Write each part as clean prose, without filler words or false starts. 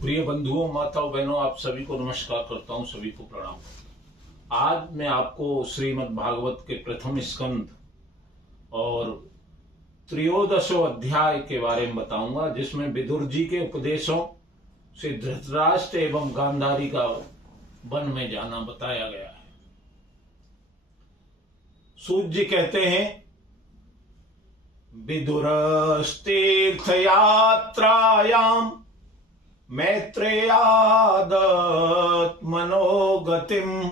प्रिय बंधुओं, माताओं, बहनों, आप सभी को नमस्कार करता हूं, सभी को प्रणाम। आज मैं आपको श्रीमद् भागवत के प्रथम स्कंद और त्रयोदशो अध्याय के बारे में बताऊंगा, जिसमें विदुर जी के उपदेशों से धृतराष्ट्र एवं गांधारी का वन में जाना बताया गया है। सूत जी कहते हैं, विदुरस्तीर्थ यात्रायाम मैत्रेयादत्मनोगतिम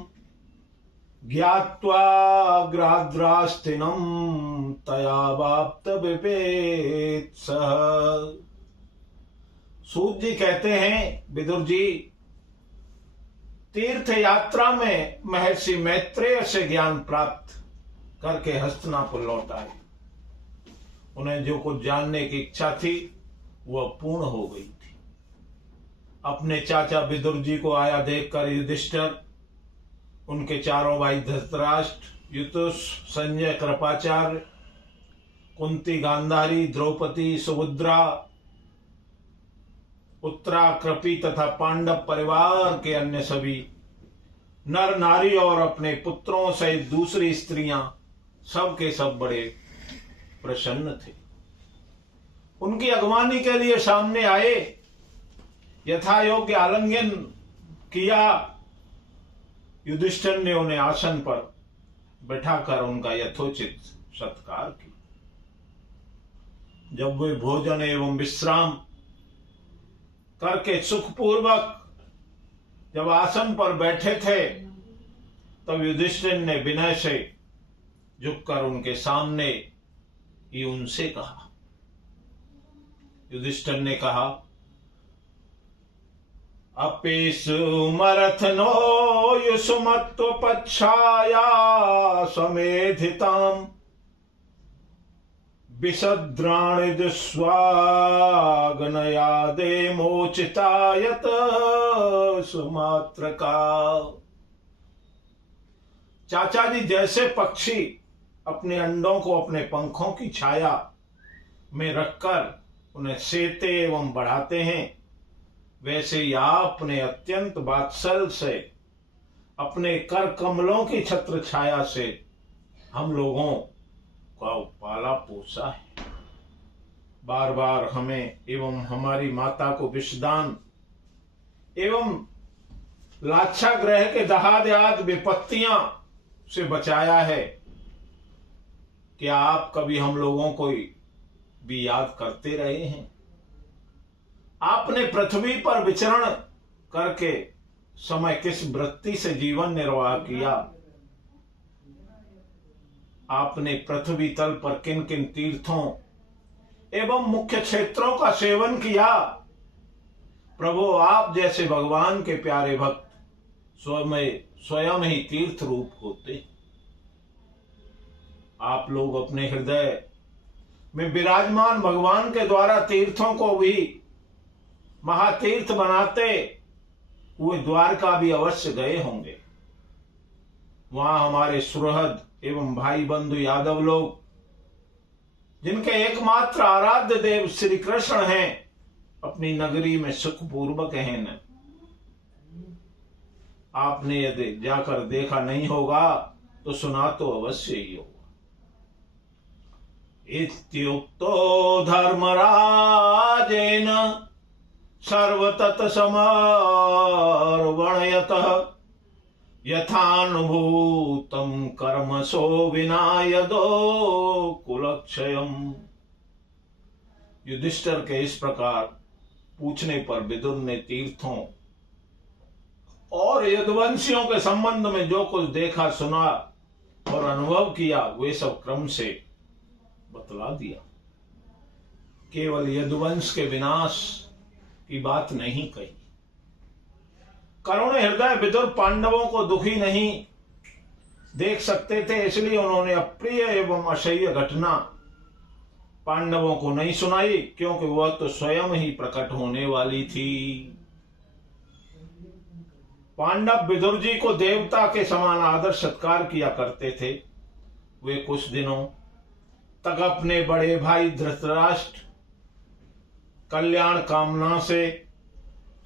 ज्ञात्वा ग्राद्रास्तिनम तया वाप्त विपेत्सः। सूत जी कहते हैं, विदुर जी तीर्थ यात्रा में महर्षि मैत्रेय से ज्ञान प्राप्त करके हस्तिनापुर लौट आए। उन्हें जो कुछ जानने की इच्छा थी वह पूर्ण हो गई थी। अपने चाचा विदुर जी को आया देखकर युधिष्ठिर, उनके चारों भाई धृतराष्ट्र, युतुष, संजय, कृपाचार्य, कुंती, गांधारी, द्रौपदी, सुभद्रा, उत्तरा, कृपी तथा पांडव परिवार के अन्य सभी नर नारी और अपने पुत्रों सहित दूसरी स्त्रियां सब के सब बड़े प्रसन्न थे। उनकी अगवानी के लिए सामने आए, यथा योग्य आलिंगन किया। युधिष्ठिर ने उन्हें आसन पर बैठाकर उनका यथोचित सत्कार किया। जब वे भोजन एवं विश्राम करके सुखपूर्वक जब आसन पर बैठे थे, तब युधिष्ठिर ने विनय से झुककर उनके सामने ही उनसे कहा। युधिष्ठिर ने कहा, अपिसुमरथ नो युसुमत्व पच्छाया समेधिताम विसद्राणिद स्वागनया दे मोचितायत सुमात्र का। चाचा जी जैसे पक्षी अपने अंडों को अपने पंखों की छाया में रखकर उन्हें सेते एवं बढ़ाते हैं, वैसे ही आप अपने अत्यंत वात्सल से अपने कर कमलों की छत्र छाया से हम लोगों का पाला पोसा है। बार बार हमें एवं हमारी माता को विषदान एवं लाक्षागृह के दहाद्याद विपत्तियां से बचाया है। क्या आप कभी हम लोगों को भी याद करते रहे हैं? आपने पृथ्वी पर विचरण करके समय किस वृत्ति से जीवन निर्वाह किया? आपने पृथ्वी तल पर किन किन तीर्थों एवं मुख्य क्षेत्रों का सेवन किया? प्रभु, आप जैसे भगवान के प्यारे भक्त स्वयं ही तीर्थ रूप होते। आप लोग अपने हृदय में विराजमान भगवान के द्वारा तीर्थों को भी महातीर्थ बनाते हुए द्वारका भी अवश्य गए होंगे। वहां हमारे सुहृद एवं भाई बंधु यादव लोग, जिनके एकमात्र आराध्य देव श्री कृष्ण हैं, अपनी नगरी में सुखपूर्वक हैं न। आपने यदि जाकर देखा नहीं होगा तो सुना तो अवश्य ही होगा। इत्युक्तो धर्मराजेन सर्वतत समर्वणयतः यथानुभूतं कर्मसो विनायदो कुलक्षयम्। युधिष्ठिर के इस प्रकार पूछने पर विदुर ने तीर्थों और यदुवंशियों के संबंध में जो कुछ देखा, सुना और अनुभव किया, वे सब क्रम से बतला दिया। केवल यदुवंश के विनाश की बात नहीं कही। करुण हृदय विदुर पांडवों को दुखी नहीं देख सकते थे, इसलिए उन्होंने अप्रिय एवं असह्य घटना पांडवों को नहीं सुनाई, क्योंकि वह तो स्वयं ही प्रकट होने वाली थी। पांडव विदुर जी को देवता के समान आदर सत्कार किया करते थे। वे कुछ दिनों तक अपने बड़े भाई धृतराष्ट्र कल्याण कामना से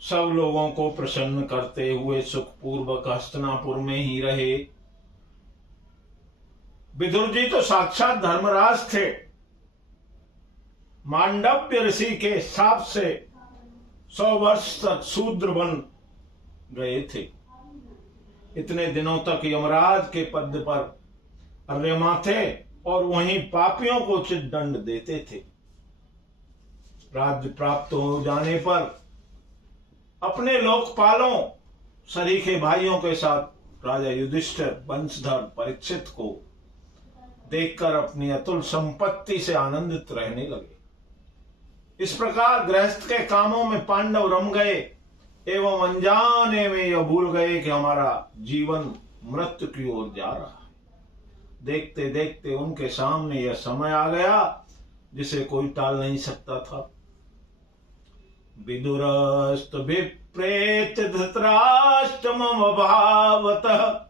सब लोगों को प्रसन्न करते हुए सुखपूर्वक हस्तिनापुर में ही रहे। विदुर जी तो साक्षात धर्मराज थे। मांडव्य ऋषि के शाप से 100 वर्ष तक शूद्र बन गए थे। इतने दिनों तक यमराज के पद पर अर्यमा थे और वहीं पापियों को उचित दंड देते थे। राज्य प्राप्त हो जाने पर अपने लोकपालों सरीखे भाइयों के साथ राजा युधिष्ठिर वंशधर परीक्षित को देखकर अपनी अतुल संपत्ति से आनंदित रहने लगे। इस प्रकार गृहस्थ के कामों में पांडव रम गए एवं अनजाने में यह भूल गए कि हमारा जीवन मृत्यु की ओर जा रहा है। देखते देखते उनके सामने यह समय आ गया जिसे कोई टाल नहीं सकता था। विदुरस्त विप्रेत धृतराष्ट्रमम भावतः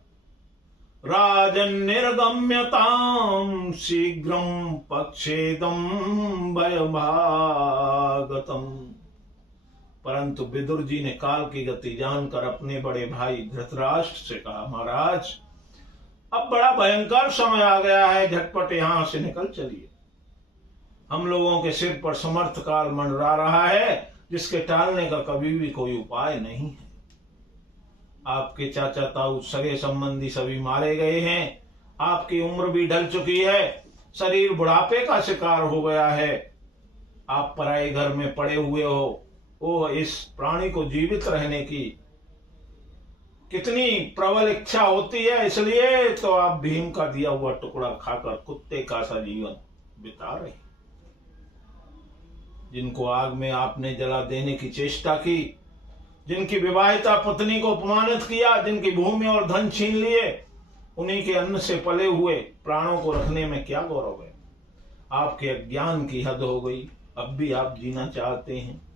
राजन् निर्गम्यतां शीघ्रं पक्षेदं भयभागतम्। परंतु विदुर जी ने काल की गति जानकर अपने बड़े भाई धृतराष्ट्र से कहा, महाराज अब बड़ा भयंकर समय आ गया है, झटपट यहां से निकल चलिए। हम लोगों के सिर पर समर्थ काल मंडरा रहा है जिसके टालने का कभी भी कोई उपाय नहीं है। आपके चाचा ताऊ सगे संबंधी सभी मारे गए हैं, आपकी उम्र भी ढल चुकी है, शरीर बुढ़ापे का शिकार हो गया है, आप पराए घर में पड़े हुए हो। ओ इस प्राणी को जीवित रहने की कितनी प्रबल इच्छा होती है, इसलिए तो आप भीम का दिया हुआ टुकड़ा खाकर कुत्ते का सा जीवन बिता रहे। जिनको आग में आपने जला देने की चेष्टा की, जिनकी विवाहिता पत्नी को अपमानित किया, जिनकी भूमि और धन छीन लिए, उन्हीं के अन्न से पले हुए प्राणों को रखने में क्या गौरव है। आपके अज्ञान की हद हो गई, अब भी आप जीना चाहते हैं।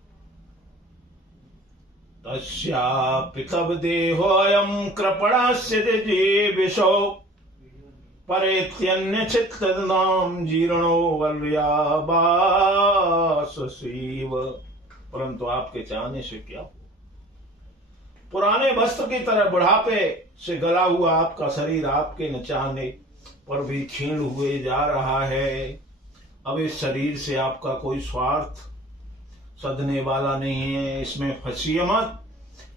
तस्यापि तव देहोऽयं कृपणस्य जीविषो परेत्यन्य चित्तदां जीर्णो वल्र्याबाससीव। परंतु आपके चाहने से क्या हो, पुराने वस्त्र की तरह बुढ़ापे से गला हुआ आपका शरीर आपके न चाहने पर भी क्षीण हुए जा रहा है। अब इस शरीर से आपका कोई स्वार्थ सधने वाला नहीं है, इसमें फंसिए मत।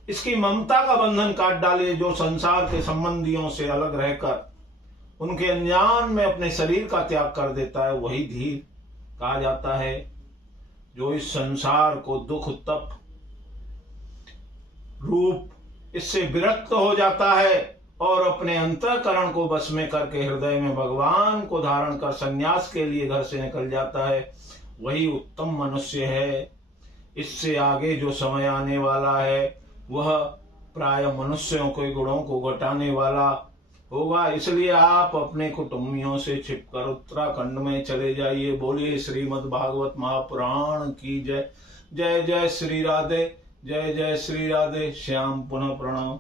इसकी ममता का बंधन काट डालिए। जो संसार के संबंधियों से अलग रहकर उनके अनजान में अपने शरीर का त्याग कर देता है वही धीर कहा जाता है। जो इस संसार को दुख तप रूप इससे विरक्त हो जाता है और अपने अंतःकरण को बस में करके हृदय में भगवान को धारण कर संन्यास के लिए घर से निकल जाता है, वही उत्तम मनुष्य है। इससे आगे जो समय आने वाला है वह प्राय मनुष्यों के गुणों को घटाने वाला होगा। इसलिए आप अपने कुटुंबियों से छिपकर उत्तराखंड में चले जाइए। बोलिए श्रीमद् भागवत महापुराण की जय। जय जय श्री राधे, जय जय श्री राधे। श्याम पुनः प्रणाम।